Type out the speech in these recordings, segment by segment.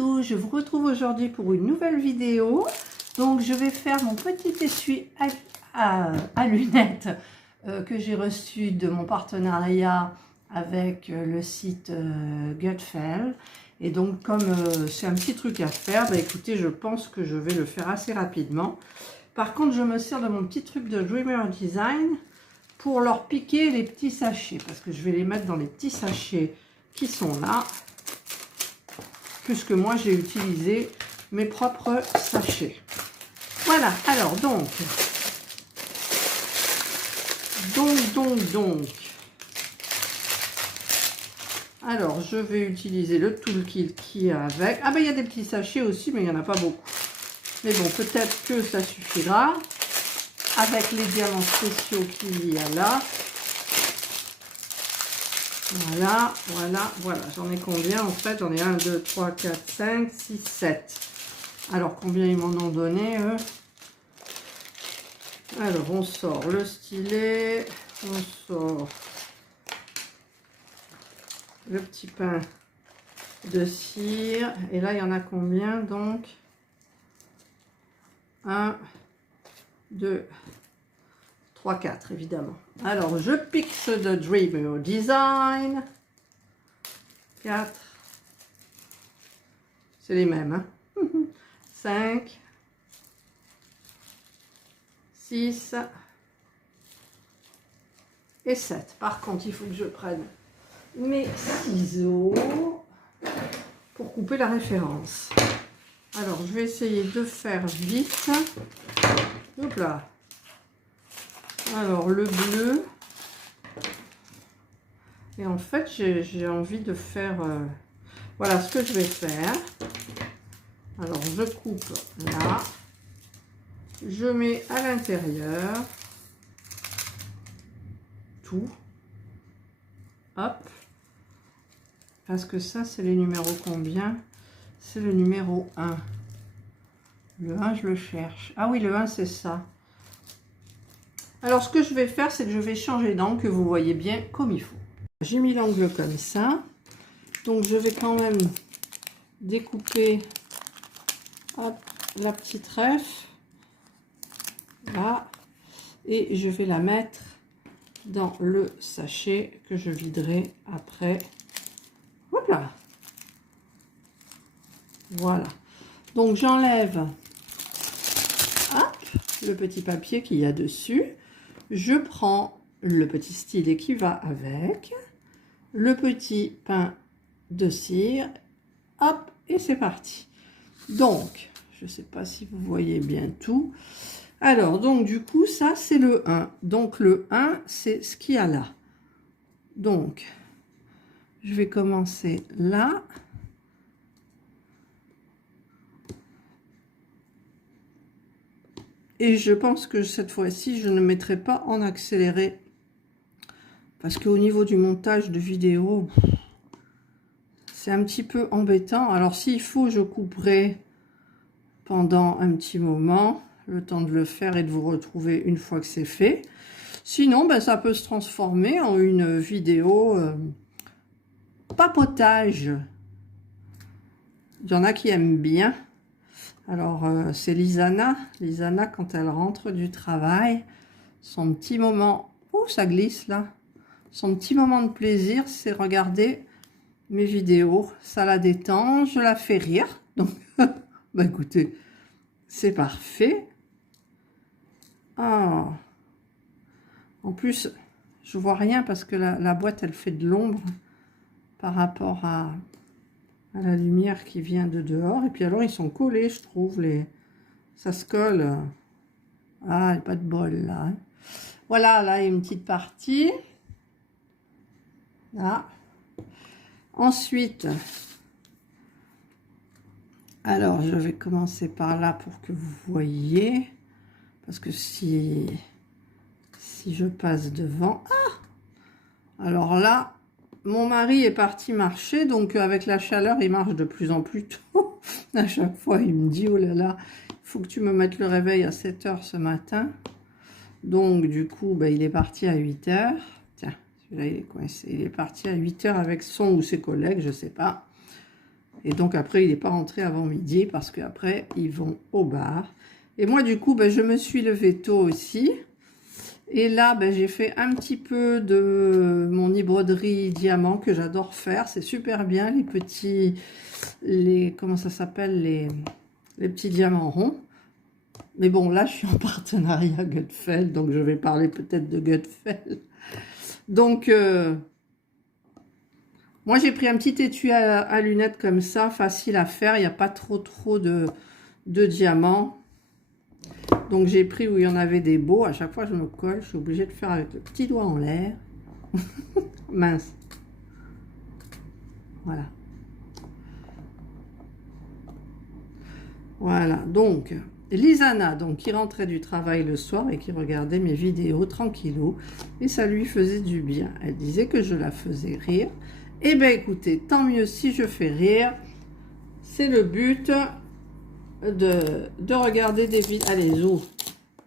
tous, je vous retrouve aujourd'hui pour une nouvelle vidéo. Donc je vais faire mon petit essuie à lunettes que j'ai reçu de mon partenariat avec le site Gutfeld. Et donc comme c'est un petit truc à faire, bah, écoutez, je pense que je vais le faire assez rapidement. Par contre, je me sers de mon petit truc de Dreamer Design pour leur piquer les petits sachets, parce que je vais les mettre dans les petits sachets qui sont là, puisque moi j'ai utilisé mes propres sachets. Voilà, alors donc, alors je vais utiliser le toolkit qui est avec. Ah ben il y a des petits sachets aussi, mais il n'y en a pas beaucoup. Mais bon, peut-être que ça suffira avec les diamants spéciaux qu'il y a là. Voilà, voilà, voilà. J'en ai combien en fait? J'en ai 1, 2, 3, 4, 5, 6, 7. Alors, combien ils m'en ont donné, eux? Alors, on sort le stylet, on sort le petit pain de cire. Et là, il y en a combien donc? 1, 2, 3, 4, évidemment. Alors, je pique ceux de Dreamer Design. 4. C'est les mêmes, hein. 5. 6. Et 7. Par contre, il faut que je prenne mes ciseaux pour couper la référence. Alors, je vais essayer de faire vite. Hop là. Alors, le bleu. Et en fait, j'ai envie de faire... voilà ce que je vais faire. Alors, je coupe là. Je mets à l'intérieur tout. Hop. Parce que ça, c'est les numéros combien? C'est le numéro 1. Le 1, je le cherche. Ah oui, le 1, c'est ça. Alors, ce que je vais faire, c'est que je vais changer d'angle, que vous voyez bien comme il faut. J'ai mis l'angle comme ça. Donc, je vais quand même découper hop, la petite trèfle. Là. Et je vais la mettre dans le sachet que je viderai après. Hop là. Voilà. Donc, j'enlève le petit papier qu'il y a dessus. Je prends le petit stylet qui va avec, le petit pain de cire, hop, et c'est parti. Donc, je ne sais pas si vous voyez bien tout. Alors, donc, du coup, ça, c'est le 1. Donc, le 1, c'est ce qu'il y a là. Donc, je vais commencer là. Et je pense que cette fois-ci, je ne mettrai pas en accéléré. Parce qu'au niveau du montage de vidéo, c'est un petit peu embêtant. Alors, s'il faut, je couperai pendant un petit moment, le temps de le faire et de vous retrouver une fois que c'est fait. Sinon, ben, ça peut se transformer en une vidéo papotage. Il y en a qui aiment bien. Alors, c'est Lisana. Lisana, quand elle rentre du travail, son petit moment... Oh, ça glisse là. Son petit moment de plaisir, c'est regarder mes vidéos. Ça la détend, je la fais rire. Donc, bah écoutez, c'est parfait. Ah. En plus, je vois rien parce que la boîte, elle fait de l'ombre par rapport à la lumière qui vient de dehors. Et puis alors, ils sont collés, je trouve. Ça se colle. Ah, pas de bol là. Hein. Voilà, là, il y a une petite partie. Là. Ensuite, alors je vais commencer par là pour que vous voyez, parce que si je passe devant, alors là, mon mari est parti marcher, donc avec la chaleur, il marche de plus en plus tôt. À chaque fois, il me dit, oh là là, il faut que tu me mettes le réveil à 7 h ce matin. Donc du coup, ben, il est parti à 8 h. Tiens, celui-là, il est coincé. Il est parti à 8 h avec son ou ses collègues, je sais pas. Et donc après, il n'est pas rentré avant midi parce qu'après, ils vont au bar. Et moi, du coup, ben, je me suis levée tôt aussi. Et là, ben, j'ai fait un petit peu de mon broderie diamant que j'adore faire. C'est super bien, les petits, comment ça s'appelle, les petits diamants ronds. Mais bon, là, je suis en partenariat Gutfeld, donc je vais parler peut-être de Gutfeld. Donc, moi, j'ai pris un petit étui à lunettes comme ça, facile à faire. Il n'y a pas trop de diamants. Donc, j'ai pris où il y en avait des beaux. À chaque fois, je me colle. Je suis obligée de faire avec le petit doigt en l'air. Mince. Voilà. Voilà. Donc, Lisana, donc, qui rentrait du travail le soir et qui regardait mes vidéos tranquillou. Et ça lui faisait du bien. Elle disait que je la faisais rire. Eh bien, écoutez, tant mieux si je fais rire. C'est le but de regarder des vidéos. Allez, ouvre.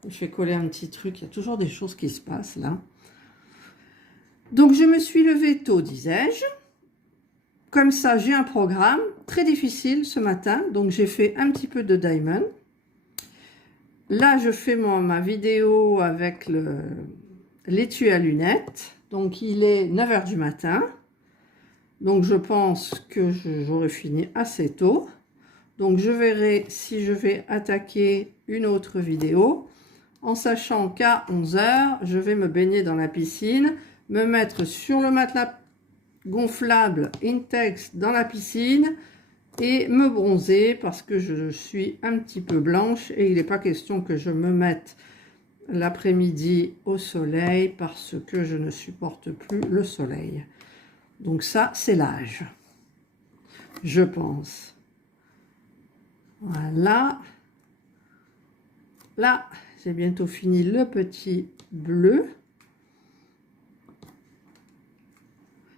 Je vais coller un petit truc. Il y a toujours des choses qui se passent là. Donc, je me suis levée tôt, disais-je. Comme ça, j'ai un programme très difficile ce matin. Donc, j'ai fait un petit peu de diamond. Là, je fais ma vidéo avec l'étui à lunettes. Donc, il est 9 h du matin. Donc, je pense que j'aurai fini assez tôt. Donc, je verrai si je vais attaquer une autre vidéo. En sachant qu'à 11 h, je vais me baigner dans la piscine, me mettre sur le matelas gonflable Intex dans la piscine et me bronzer parce que je suis un petit peu blanche et il n'est pas question que je me mette l'après-midi au soleil parce que je ne supporte plus le soleil. Donc ça, c'est l'âge, je pense. Voilà. Là, j'ai bientôt fini le petit bleu.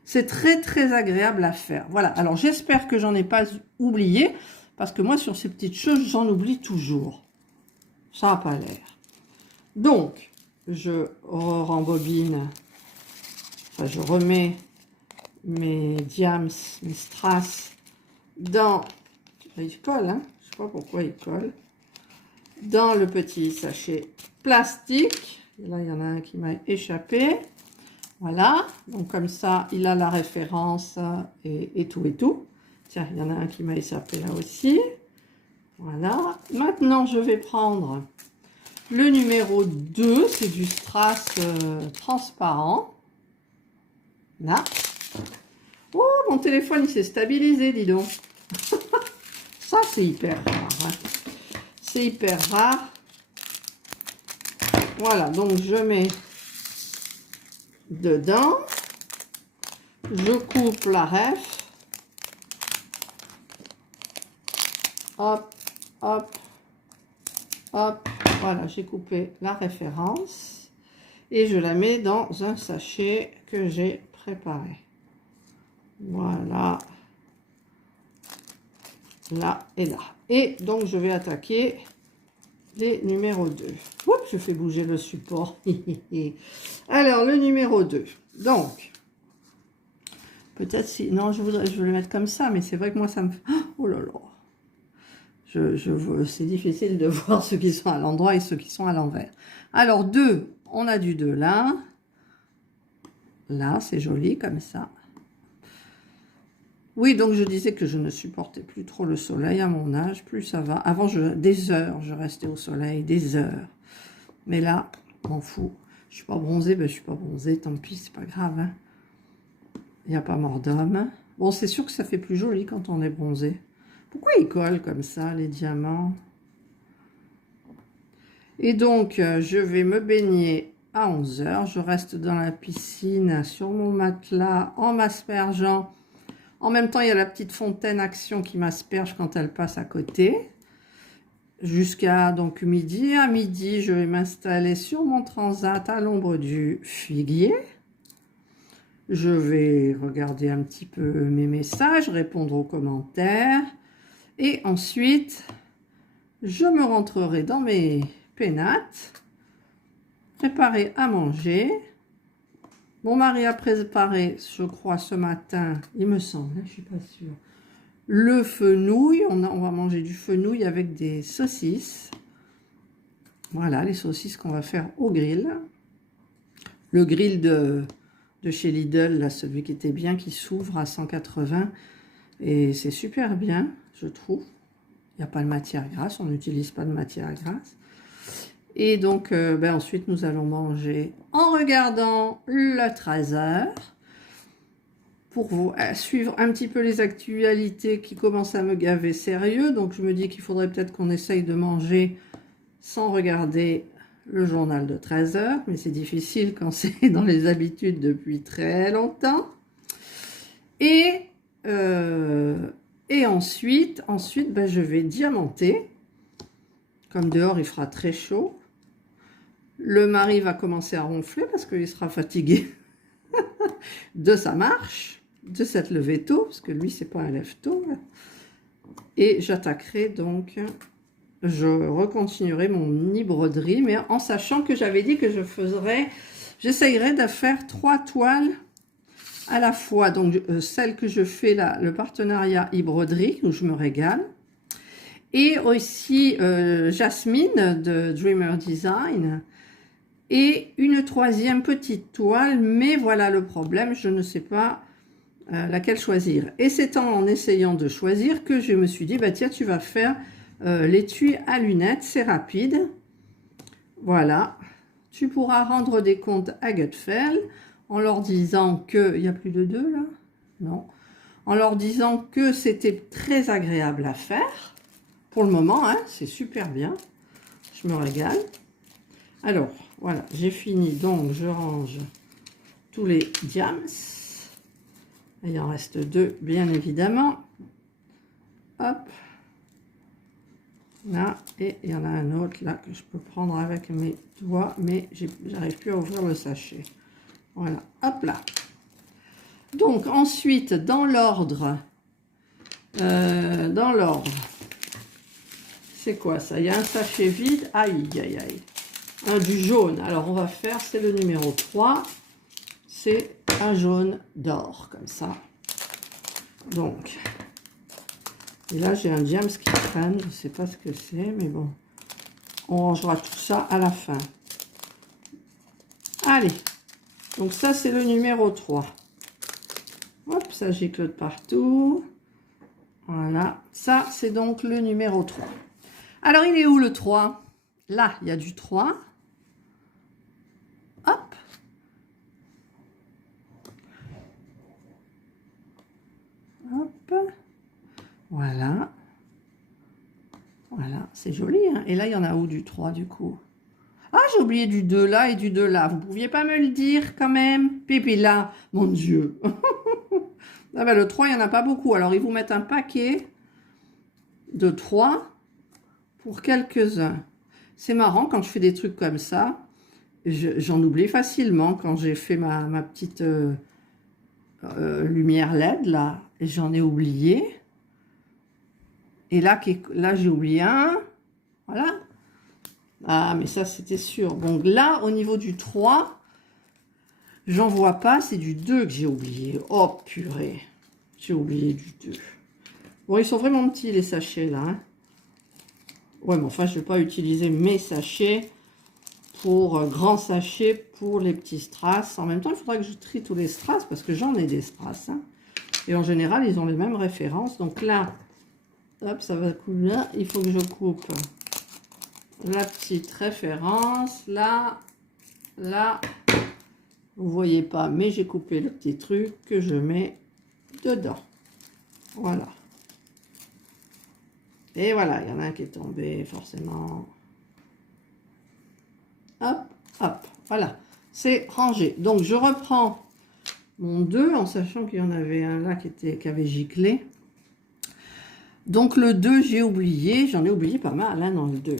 C'est très agréable à faire. Voilà, alors j'espère que j'en ai pas oublié, parce que moi, sur ces petites choses, j'en oublie toujours. Ça n'a pas l'air. Donc, je rembobine, enfin, je remets mes diams, mes strass dans... Il colle, hein, je sais pas pourquoi il colle. Dans le petit sachet plastique. Et là, il y en a un qui m'a échappé. Voilà, donc comme ça, il a la référence et tout et tout. Tiens, il y en a un qui m'a échappé là aussi. Voilà. Maintenant, je vais prendre le numéro 2. C'est du strass transparent. Là. Oh, mon téléphone, il s'est stabilisé, dis donc. Ça, c'est hyper rare. Hein. C'est hyper rare. Voilà, donc je mets dedans. Je coupe la ref. Hop, hop, hop. Voilà, j'ai coupé la référence. Et je la mets dans un sachet que j'ai préparé. Voilà. Là et là. Et donc, je vais attaquer les numéros 2. Oups, je fais bouger le support. Alors, le numéro 2. Donc, peut-être si... Non, je veux le mettre comme ça, mais c'est vrai que moi, ça me... Oh là là. C'est difficile de voir ceux qui sont à l'endroit et ceux qui sont à l'envers. Alors, 2, on a du 2 là. Là, c'est joli comme ça. Oui, donc je disais que je ne supportais plus trop le soleil à mon âge, plus ça va. Avant, des heures, je restais au soleil, des heures. Mais là, m'en fous. Je suis pas bronzée, ben je suis pas bronzée, tant pis, c'est pas grave. Hein. Il n'y a pas mort d'homme. Bon, c'est sûr que ça fait plus joli quand on est bronzé. Pourquoi ils collent comme ça, les diamants? Et donc, je vais me baigner à 11 h. Je reste dans la piscine, sur mon matelas, en m'aspergeant. En même temps, il y a la petite fontaine Action qui m'asperge quand elle passe à côté. Jusqu'à donc midi. À midi, je vais m'installer sur mon transat à l'ombre du figuier. Je vais regarder un petit peu mes messages, répondre aux commentaires. Et ensuite, je me rentrerai dans mes pénates, préparer à manger. Mon mari a préparé, je crois, ce matin, il me semble, je ne suis pas sûre, le fenouil. On va manger du fenouil avec des saucisses. Voilà, les saucisses qu'on va faire au grill. Le grill de chez Lidl, là, celui qui était bien, qui s'ouvre à 180. Et c'est super bien, je trouve. Il n'y a pas de matière grasse, on n'utilise pas de matière grasse. Et donc, ensuite, nous allons manger en regardant le 13h. Pour vous suivre un petit peu les actualités qui commencent à me gaver sérieux. Donc, je me dis qu'il faudrait peut-être qu'on essaye de manger sans regarder le journal de 13h. Mais c'est difficile quand c'est dans les habitudes depuis très longtemps. Et ensuite je vais diamanter. Comme dehors, il fera très chaud. Le mari va commencer à ronfler parce qu'il sera fatigué de sa marche, de cette levée tôt, parce que lui, c'est pas un lève-tôt. Et j'attaquerai donc, je recontinuerai mon broderie, mais en sachant que j'avais dit que j'essayerais de faire 3 toiles à la fois. Donc, celle que je fais là, le partenariat e-broderie, où je me régale. Et aussi Jasmine de Dreamer Design. Et une 3e petite toile, mais voilà le problème, je ne sais pas laquelle choisir. Et c'est en essayant de choisir que je me suis dit, bah tiens, tu vas faire l'étui à lunettes, c'est rapide. Voilà, tu pourras rendre des comptes à Gutfeld en leur disant que, il y a plus de 2 là? Non. En leur disant que c'était très agréable à faire. Pour le moment, hein, c'est super bien. Je me régale. Alors, voilà, j'ai fini. Donc, je range tous les diams. Il en reste 2, bien évidemment. Hop. Là, et il y en a un autre là que je peux prendre avec mes doigts, mais j'arrive plus à ouvrir le sachet. Voilà, hop là. Donc, ensuite, dans l'ordre, c'est quoi ça? Il y a un sachet vide. Aïe, aïe, aïe. Un du jaune. Alors, on va faire, c'est le numéro 3. C'est un jaune d'or, comme ça. Donc, et là, j'ai un diams qui traîne. Je ne sais pas ce que c'est, mais bon. On rangera tout ça à la fin. Allez. Donc, ça, c'est le numéro 3. Hop, ça gicle de partout. Voilà. Ça, c'est donc le numéro 3. Alors, il est où le 3? Là, il y a du 3. Hop. Hop. Voilà. Voilà, c'est joli. Hein, et là, il y en a où du 3 du coup? Ah, j'ai oublié du 2 là et du 2 là. Vous pouviez pas me le dire quand même? Pipi là, mon Dieu. Ah ben, le 3, il n'y en a pas beaucoup. Alors, ils vous mettent un paquet de 3 pour quelques-uns. C'est marrant, quand je fais des trucs comme ça, j'en oublie facilement. Quand j'ai fait ma petite lumière LED, là, j'en ai oublié. Et là j'ai oublié un. Voilà. Ah, mais ça, c'était sûr. Donc là, au niveau du 3, j'en vois pas. C'est du 2 que j'ai oublié. Oh, purée. J'ai oublié du 2. Bon, ils sont vraiment petits, les sachets, là. Hein. Ouais, mais enfin, je ne vais pas utiliser mes sachets pour grands sachets pour les petits strass. En même temps, il faudra que je trie tous les strass parce que j'en ai des strass. Hein. Et en général, ils ont les mêmes références. Donc là, hop, ça va couper là. Il faut que je coupe la petite référence. Là, là. Vous voyez pas, mais j'ai coupé le petit truc que je mets dedans. Voilà. Et voilà, il y en a un qui est tombé, forcément. Hop, hop, voilà. C'est rangé. Donc, je reprends mon 2, en sachant qu'il y en avait un là qui avait giclé. Donc, le 2, j'ai oublié. J'en ai oublié pas mal, hein, dans le 2.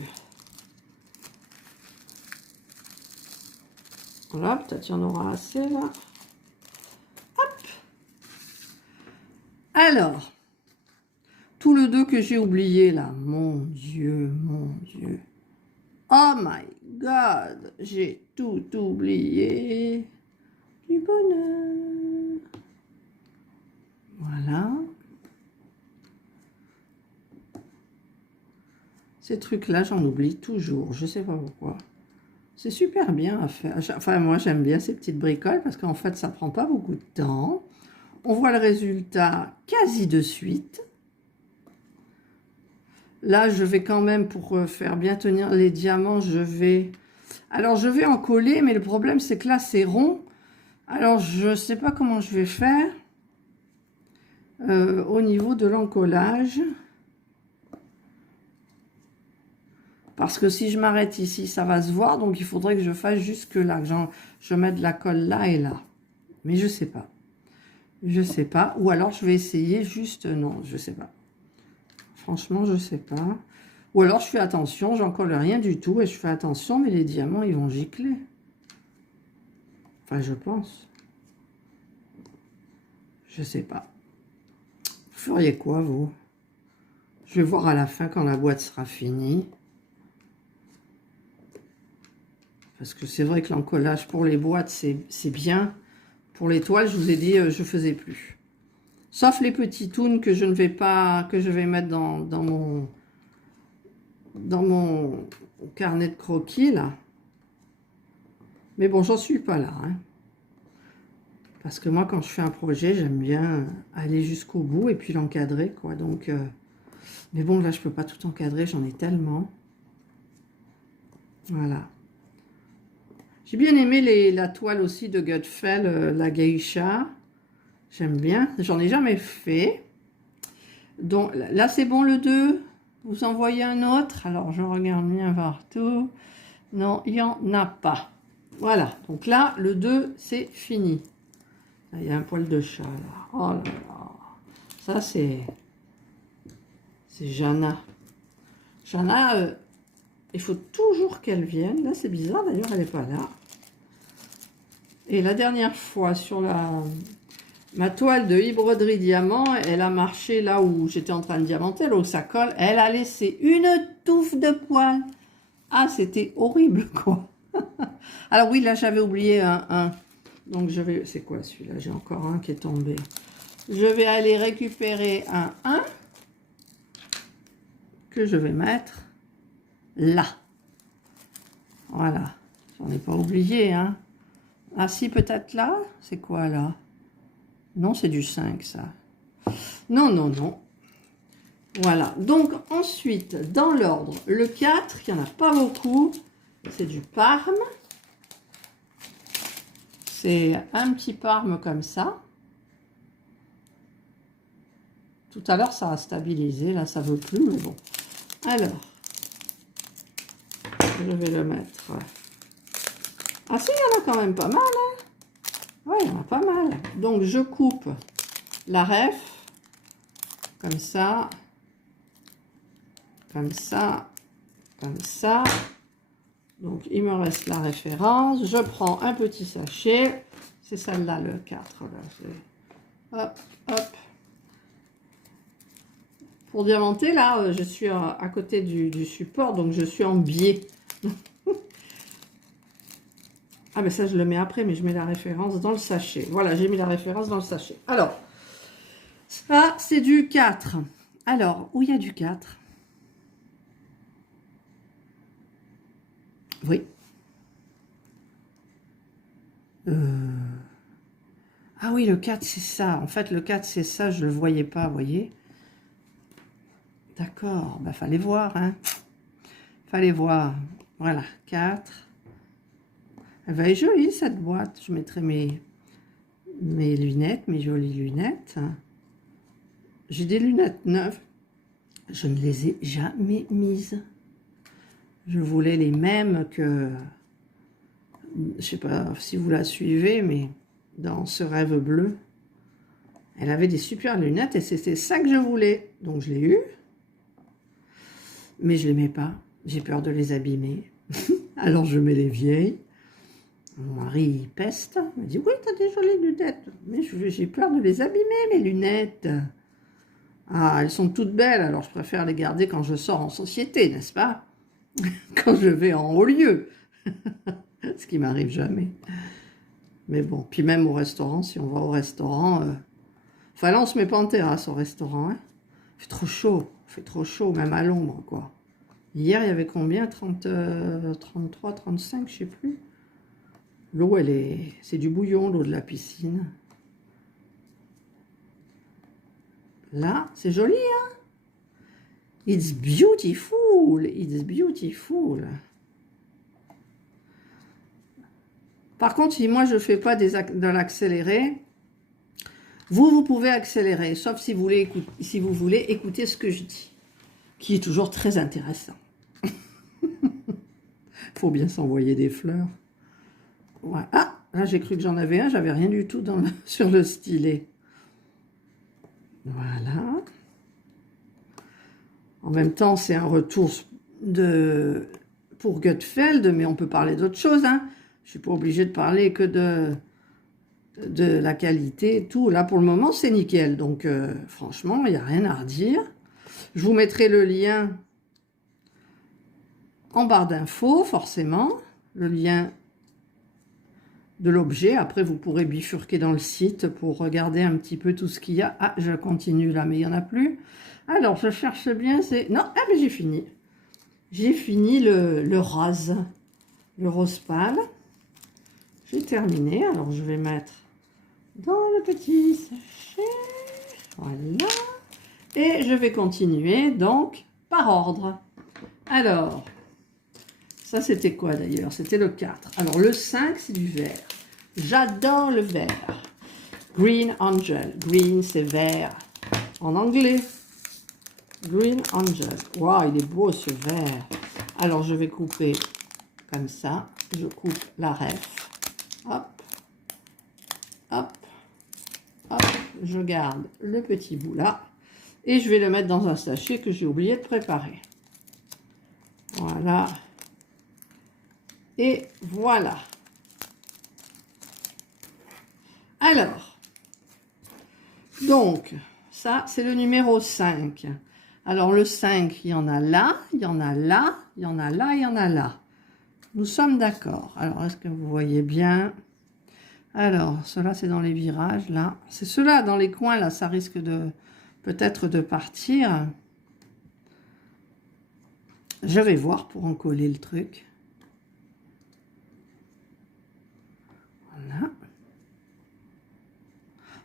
Voilà, peut-être il y en aura assez, là. Hop. Alors, tout le 2 que j'ai oublié, là. Mon Dieu, mon Dieu. Oh my God, j'ai tout oublié. Du bonheur. Voilà. Ces trucs-là, j'en oublie toujours. Je sais pas pourquoi. C'est super bien à faire. Enfin, moi, j'aime bien ces petites bricoles parce qu'en fait, ça prend pas beaucoup de temps. On voit le résultat quasi de suite. Là, je vais quand même, pour faire bien tenir les diamants, je vais... Alors, je vais en coller, mais le problème, c'est que là, c'est rond. Alors, je ne sais pas comment je vais faire au niveau de l'encollage. Parce que si je m'arrête ici, ça va se voir. Donc, il faudrait que je fasse jusque là, que je mette de la colle là et là. Mais je ne sais pas. Je ne sais pas. Ou alors, je vais essayer juste... Non, je ne sais pas. Franchement, je ne sais pas. Ou alors, je fais attention, j'en colle rien du tout. Et je fais attention, mais les diamants, ils vont gicler. Enfin, je pense. Je sais pas. Vous feriez quoi, vous? Je vais voir à la fin, quand la boîte sera finie. Parce que c'est vrai que l'encollage pour les boîtes, c'est bien. Pour les toiles, je vous ai dit, je faisais plus. Sauf les petits toons que je ne vais pas, que je vais mettre dans mon carnet de croquis, là. Mais bon, j'en suis pas là, hein. Parce que moi, quand je fais un projet, j'aime bien aller jusqu'au bout et puis l'encadrer, quoi. Donc, mais bon, là, je peux pas tout encadrer, j'en ai tellement. Voilà. J'ai bien aimé la toile aussi de Gutfeld, la geisha. J'aime bien. J'en ai jamais fait. Donc, là, c'est bon le 2. Vous envoyez un autre. Alors, je regarde bien partout. Non, il n'y en a pas. Voilà. Donc là, le 2, c'est fini. Là, il y a un poil de chat, là. Oh là là. Ça, c'est Jana. Jana, il faut toujours qu'elle vienne. Là, c'est bizarre. D'ailleurs, elle n'est pas là. Et la dernière fois, sur ma toile de e-broderie diamant, elle a marché là où j'étais en train de diamanter, là où ça colle. Elle a laissé une touffe de poils. Ah, c'était horrible, quoi. Alors oui, là, j'avais oublié un. Donc, je vais... C'est quoi celui-là? J'ai encore un qui est tombé. Je vais aller récupérer un 1 que je vais mettre là. Voilà. J'en ai pas oublié, hein. Ah si, peut-être là. C'est quoi, là? Non, c'est du 5, ça. Non, non, non. Voilà. Donc, ensuite, dans l'ordre, le 4, il n'y en a pas beaucoup. C'est du Parme. C'est un petit Parme comme ça. Tout à l'heure, ça a stabilisé. Là, ça ne veut plus, mais bon. Alors, je vais le mettre. Ah si, il y en a quand même pas mal, hein. Ouais, il y en a pas mal. Donc, je coupe la ref. Comme ça. Comme ça. Comme ça. Donc, il me reste la référence. Je prends un petit sachet. C'est celle-là, le 4. Là. Hop, hop. Pour diamanter, là, je suis à côté du support, donc je suis en biais. Ah, mais ça, je le mets après, mais je mets la référence dans le sachet. Voilà, j'ai mis la référence dans le sachet. Alors, ça, c'est du 4. Alors, où il y a du 4? Oui. Ah oui, le 4, c'est ça. En fait, le 4, c'est ça. Je ne le voyais pas, vous voyez. D'accord. Bah, fallait voir, hein. Fallait voir. Voilà, 4. Elle va être jolie, cette boîte. Je mettrai mes lunettes, mes jolies lunettes. J'ai des lunettes neuves. Je ne les ai jamais mises. Je voulais les mêmes que... Je ne sais pas si vous la suivez, mais dans Ce rêve bleu, elle avait des super lunettes et c'était ça que je voulais. Donc, je l'ai eu. Mais je ne les mets pas. J'ai peur de les abîmer. Alors, je mets les vieilles. Mon mari, il peste. Il me dit, oui, tu as des jolies lunettes. Mais j'ai peur de les abîmer, mes lunettes. Ah, elles sont toutes belles, alors je préfère les garder quand je sors en société, n'est-ce pas? Quand je vais en haut lieu. Ce qui m'arrive jamais. Mais bon, puis même au restaurant, si on va au restaurant... Enfin là, on se met pas en terrasse au restaurant. Hein. Il fait trop chaud, même à l'ombre, quoi. Hier, il y avait combien? 33, 35, je sais plus. L'eau, c'est du bouillon, l'eau de la piscine. Là, c'est joli, hein? It's beautiful, it's beautiful. Par contre, si moi je ne fais pas de l'accéléré, vous pouvez accélérer, sauf si vous voulez écouter ce que je dis, qui est toujours très intéressant. Faut bien s'envoyer des fleurs. Ouais. Ah, là j'ai cru que j'en avais un, j'avais rien du tout sur le stylet. Voilà. En même temps, c'est un retour pour Gutfeld, mais on peut parler d'autre chose. Hein. Je ne suis pas obligée de parler que de la qualité et tout. Là, pour le moment, c'est nickel. Donc, franchement, il n'y a rien à redire. Je vous mettrai le lien en barre d'infos, forcément. Le lien de l'objet. Après, vous pourrez bifurquer dans le site pour regarder un petit peu tout ce qu'il y a. Ah, je continue là, mais il n'y en a plus. Alors, je cherche bien, c'est... Non, ah, mais j'ai fini. J'ai fini le rose. Le rose pâle. J'ai terminé. Alors, je vais mettre dans le petit sachet. Voilà. Et je vais continuer, donc, par ordre. Alors, ça, c'était quoi, d'ailleurs? C'était le 4. Alors, le 5, c'est du vert. J'adore le vert. Green Angel. Green, c'est vert. En anglais. Green Angel. Waouh, il est beau, ce vert. Alors, je vais couper comme ça. Je coupe la ref. Hop. Hop. Hop. Je garde le petit bout là. Et je vais le mettre dans un sachet que j'ai oublié de préparer. Voilà. Et voilà. Alors, donc, ça, c'est le numéro 5. Alors, le 5, il y en a là, il y en a là, il y en a là, il y en a là. Nous sommes d'accord. Alors, est-ce que vous voyez bien? Alors, cela, c'est dans les virages, là. C'est cela, dans les coins, là, ça risque de peut-être de partir. Je vais voir pour en coller le truc. Voilà.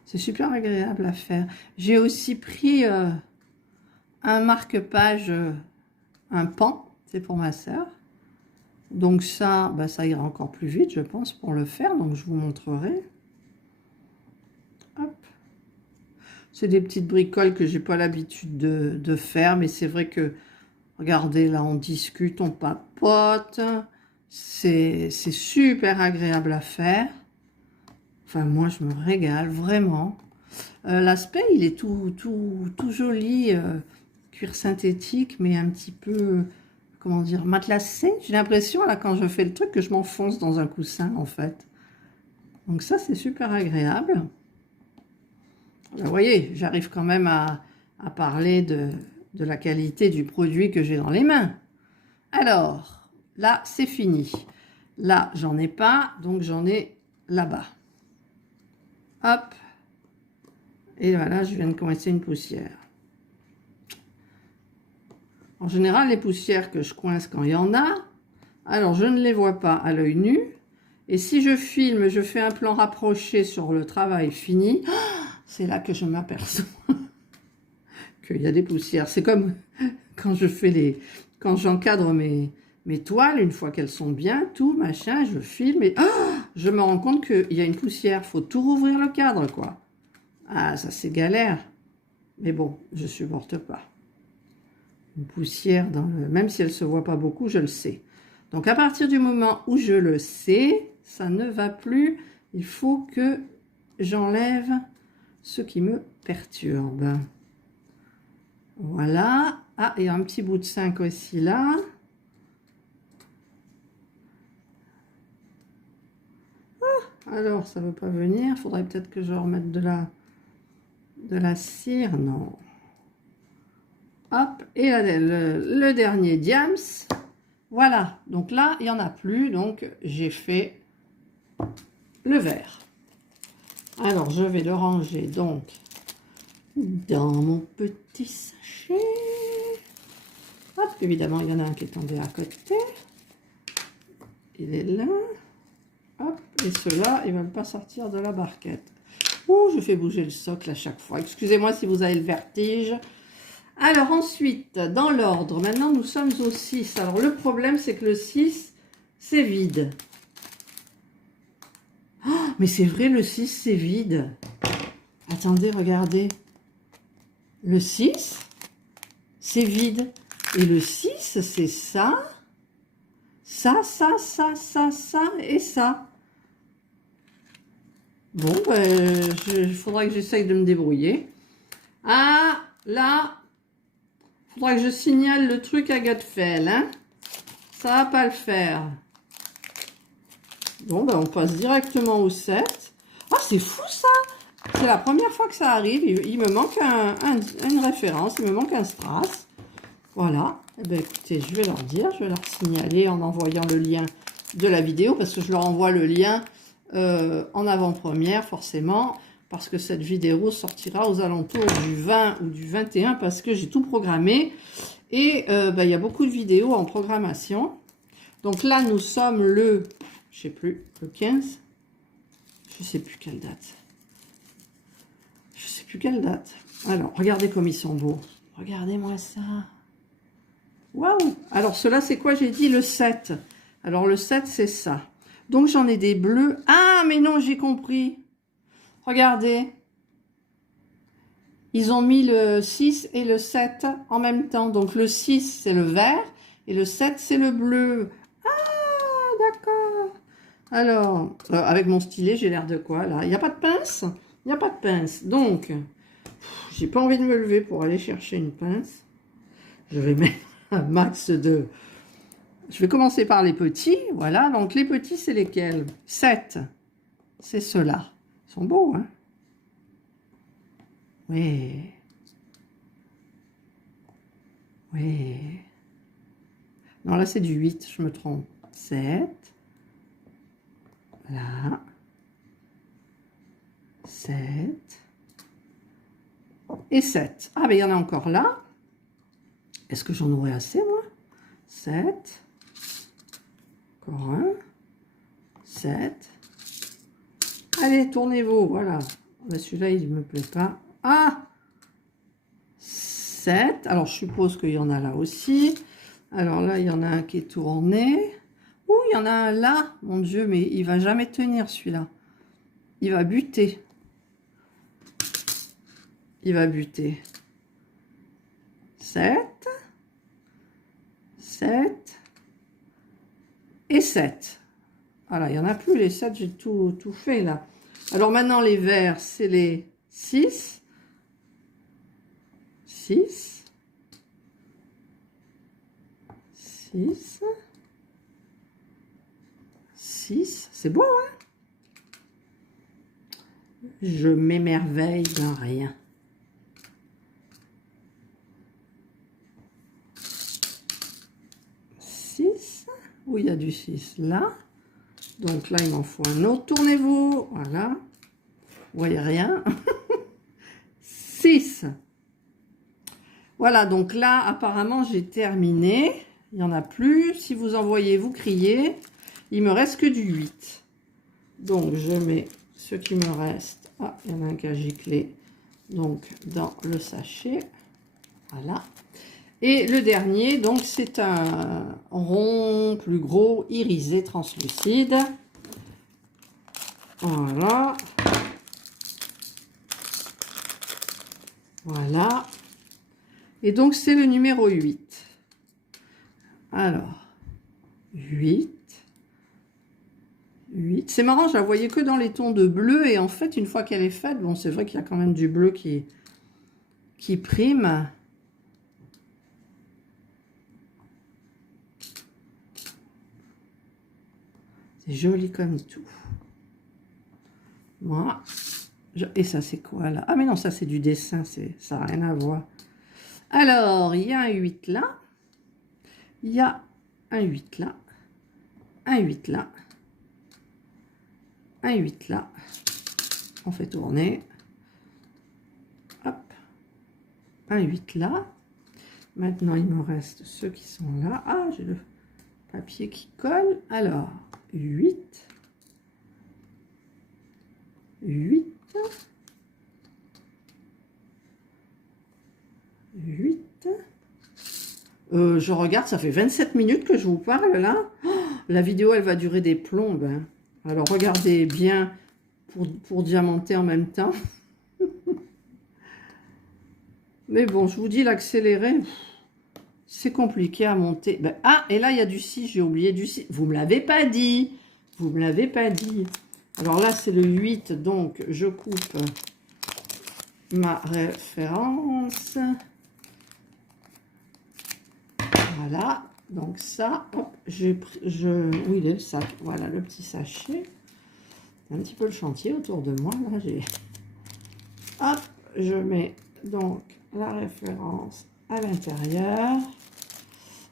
C'est super agréable à faire. J'ai aussi pris un marque-page, un pan, c'est pour ma sœur. Donc ça, bah, ça ira encore plus vite, je pense, pour le faire. Donc je vous montrerai. Hop. C'est des petites bricoles que j'ai pas l'habitude de faire, mais c'est vrai que, regardez, là, on discute, on papote. C'est super agréable à faire. Enfin, moi, je me régale, vraiment. L'aspect, il est tout joli, cuir synthétique, mais un petit peu, comment dire, matelassé. J'ai l'impression, là, quand je fais le truc, que je m'enfonce dans un coussin, en fait. Donc ça, c'est super agréable. Vous voyez, j'arrive quand même à parler de la qualité du produit que j'ai dans les mains. Alors, là, c'est fini. Là, j'en ai pas, donc j'en ai là-bas. Hop. Et voilà, je viens de coincer une poussière. En général, les poussières que je coince quand il y en a, alors je ne les vois pas à l'œil nu. Et si je filme, je fais un plan rapproché sur le travail fini, c'est là que je m'aperçois qu'il y a des poussières. C'est comme quand je fais quand j'encadre mes toiles, une fois qu'elles sont bien, tout, machin, je filme et je me rends compte qu'il y a une poussière. Il faut tout rouvrir le cadre, quoi. Ah, ça c'est galère. Mais bon, je supporte pas. Une poussière, même si elle ne se voit pas beaucoup, je le sais. Donc à partir du moment où je le sais, ça ne va plus. Il faut que j'enlève ce qui me perturbe. Voilà. Ah, il y a un petit bout de 5 aussi là. Ah, alors, ça ne veut pas venir. Il faudrait peut-être que je remette de la cire. Non. Hop. Et là, le dernier diams. Voilà. Donc là, il n'y en a plus. Donc, j'ai fait le vert. Alors, je vais le ranger donc dans mon petit sachet. Hop, évidemment, il y en a un qui est tombé à côté. Il est là. Hop, et ceux-là, ils ne veulent pas sortir de la barquette. Ouh, je fais bouger le socle à chaque fois. Excusez-moi si vous avez le vertige. Alors ensuite, dans l'ordre, maintenant nous sommes au 6. Alors le problème, c'est que le 6, c'est vide. Oh, mais c'est vrai, le 6, c'est vide. Attendez, regardez. Le 6, c'est vide. Et le 6, c'est ça, ça et ça. Bon, il faudra que j'essaye de me débrouiller. Ah, là, il faudra que je signale le truc à Godfell, hein. Ça va pas le faire. Bon, ben on passe directement au 7. Ah, c'est fou ça! C'est la première fois que ça arrive. Il me manque une référence, il me manque un strass. Voilà. Eh bien, écoutez, je vais leur dire, je vais leur signaler en envoyant le lien de la vidéo, parce que je leur envoie le lien en avant-première, forcément, parce que cette vidéo sortira aux alentours du 20 ou du 21, parce que j'ai tout programmé. Et il y a beaucoup de vidéos en programmation. Donc là, nous sommes le, je sais plus, le 15. Je sais plus quelle date. Je sais plus quelle date. Alors, regardez comme ils sont beaux. Regardez-moi ça. Waouh! Alors, cela, c'est quoi? J'ai dit le 7. Alors, le 7, c'est ça. Donc, j'en ai des bleus. Ah, mais non, j'ai compris. Regardez. Ils ont mis le 6 et le 7 en même temps. Donc, le 6, c'est le vert. Et le 7, c'est le bleu. Ah, d'accord. Alors, avec mon stylet, j'ai l'air de quoi, là? Il n'y a pas de pince? Il n'y a pas de pince. Donc, j'ai pas envie de me lever pour aller chercher une pince. Je vais mettre un max de... Je vais commencer par les petits. Voilà, donc les petits, c'est lesquels? 7. C'est ceux-là. Ils sont beaux, hein? Oui. Oui. Non, là, c'est du 8, je me trompe. 7. Là. 7. Et 7. Ah, mais il y en a encore là. Est-ce que j'en aurai assez, moi? 7. Encore un. 7. Allez, tournez-vous, voilà. Celui-là, il ne me plaît pas. Ah! 7. Alors, je suppose qu'il y en a là aussi. Alors là, il y en a un qui est tourné. Ouh, il y en a un là. Mon Dieu, mais il va jamais tenir, celui-là. Il va buter. Il va buter. 7. 7. Et 7. Voilà, il n'y en a plus, les 7, j'ai tout fait là. Alors maintenant, les verts, c'est les 6. 6. 6. 6. C'est beau, hein? Je m'émerveille d'un rien. 6. Où il y a du 6 là. Donc là, il m'en faut un autre. Tournez-vous. Voilà. Vous voyez rien. 6. Voilà, donc là, apparemment, j'ai terminé. Il n'y en a plus. Si vous en voyez, vous criez. Il me reste que du 8. Donc, je mets ce qui me reste. Ah, il y en a un qui a giclé. Donc, dans le sachet. Voilà. Et le dernier, donc, c'est un rond plus gros, irisé, translucide. Voilà. Voilà. Et donc, c'est le numéro 8. Alors, 8. 8. C'est marrant, je la voyais que dans les tons de bleu. Et en fait, une fois qu'elle est faite, bon, c'est vrai qu'il y a quand même du bleu qui prime. C'est joli comme tout. Voilà. Et ça, c'est quoi, là? Ah, mais non, ça, c'est du dessin. Ça n'a rien à voir. Alors, il y a un 8 là. Il y a un 8 là. Un 8 là. Un 8 là. On fait tourner. Hop. Un 8 là. Maintenant, il me reste ceux qui sont là. Ah, j'ai le papier qui colle. Alors, 8. 8. 8. Je regarde, ça fait 27 minutes que je vous parle là. Oh, la vidéo, elle va durer des plombes. Hein. Alors, regardez bien pour diamanter en même temps. Mais bon, je vous dis, l'accéléré, c'est compliqué à monter. Ben, ah, et là, il y a du 6, j'ai oublié du 6. Vous ne me l'avez pas dit. Vous ne me l'avez pas dit. Alors là, c'est le 8, donc je coupe ma référence. Voilà, donc ça, hop, où il est le sac? Voilà, le petit sachet. Un petit peu le chantier autour de moi. Là, hop, je mets donc la référence à l'intérieur.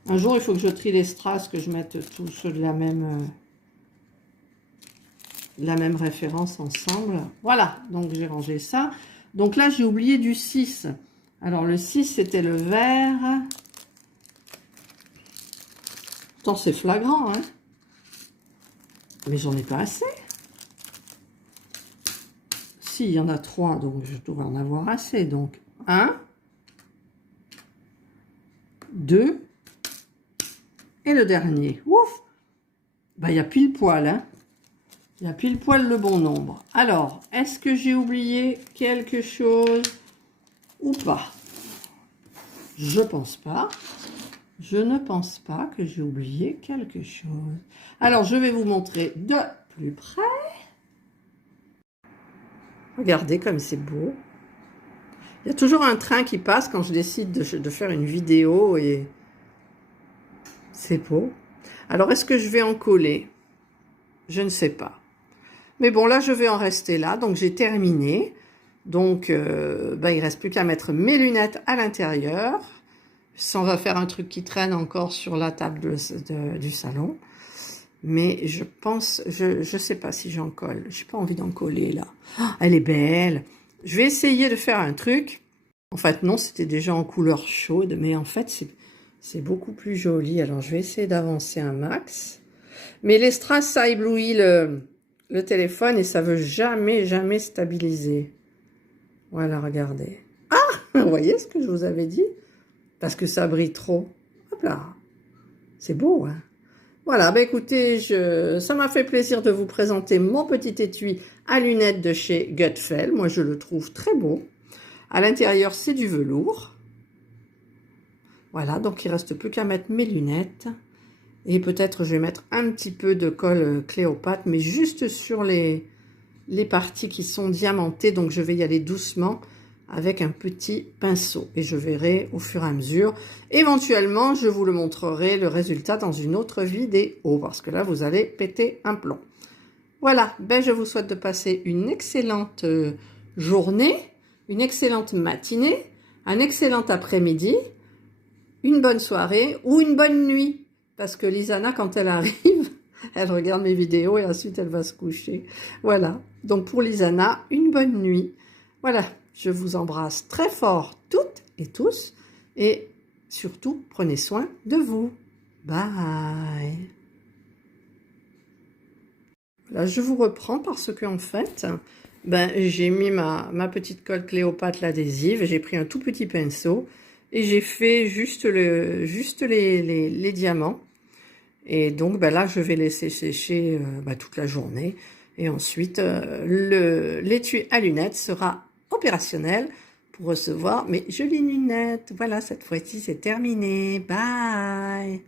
Un jour, il faut que je trie les strass, que je mette tous ceux de la même référence ensemble. Voilà, donc j'ai rangé ça. Donc là, j'ai oublié du 6. Alors, le 6, c'était le vert. Pourtant, c'est flagrant, hein. Mais j'en ai pas assez. Si, il y en a 3, donc je dois en avoir assez. Donc, 1, 2, et le dernier. Ouf! Ben, il y a pile poil, hein. Il y a pile poil le bon nombre. Alors, est-ce que j'ai oublié quelque chose ou pas? Je pense pas. Je ne pense pas que j'ai oublié quelque chose. Alors, je vais vous montrer de plus près. Regardez comme c'est beau. Il y a toujours un train qui passe quand je décide de faire une vidéo et c'est beau. Alors, est-ce que je vais en coller? Je ne sais pas. Mais bon, là, je vais en rester là. Donc, j'ai terminé. Donc, il ne reste plus qu'à mettre mes lunettes à l'intérieur. Ça, on va faire un truc qui traîne encore sur la table du salon. Mais je pense, je sais pas si j'en colle. J'ai pas envie d'en coller, là. Oh, elle est belle. Je vais essayer de faire un truc. En fait, non, c'était déjà en couleur chaude. Mais en fait, c'est beaucoup plus joli. Alors, je vais essayer d'avancer un max. Mais les strass, ça éblouit le téléphone et ça veut jamais stabiliser. Voilà, regardez. Ah, vous voyez ce que je vous avais dit? Parce que ça brille trop. Hop là. C'est beau, hein? Voilà, bah écoutez, ça m'a fait plaisir de vous présenter mon petit étui à lunettes de chez Gutfeld. Moi, je le trouve très beau. À l'intérieur, c'est du velours. Voilà, donc il ne reste plus qu'à mettre mes lunettes. Et peut-être je vais mettre un petit peu de colle Cléopâtre, mais juste sur les parties qui sont diamantées. Donc je vais y aller doucement avec un petit pinceau. Et je verrai au fur et à mesure. Éventuellement, je vous le montrerai le résultat dans une autre vidéo. Parce que là, vous allez péter un plomb. Voilà, ben je vous souhaite de passer une excellente journée, une excellente matinée, un excellent après-midi, une bonne soirée ou une bonne nuit. Parce que Lisana, quand elle arrive, elle regarde mes vidéos et ensuite elle va se coucher. Voilà. Donc pour Lisana, une bonne nuit. Voilà. Je vous embrasse très fort toutes et tous. Et surtout, prenez soin de vous. Bye. Là, je vous reprends parce que en fait, j'ai mis ma petite colle Cléopâtre, l'adhésive. J'ai pris un tout petit pinceau et j'ai fait juste les diamants. Et donc, là, je vais laisser sécher toute la journée. Et ensuite, l'étui à lunettes sera opérationnel pour recevoir mes jolies lunettes. Voilà, cette fois-ci, c'est terminé. Bye!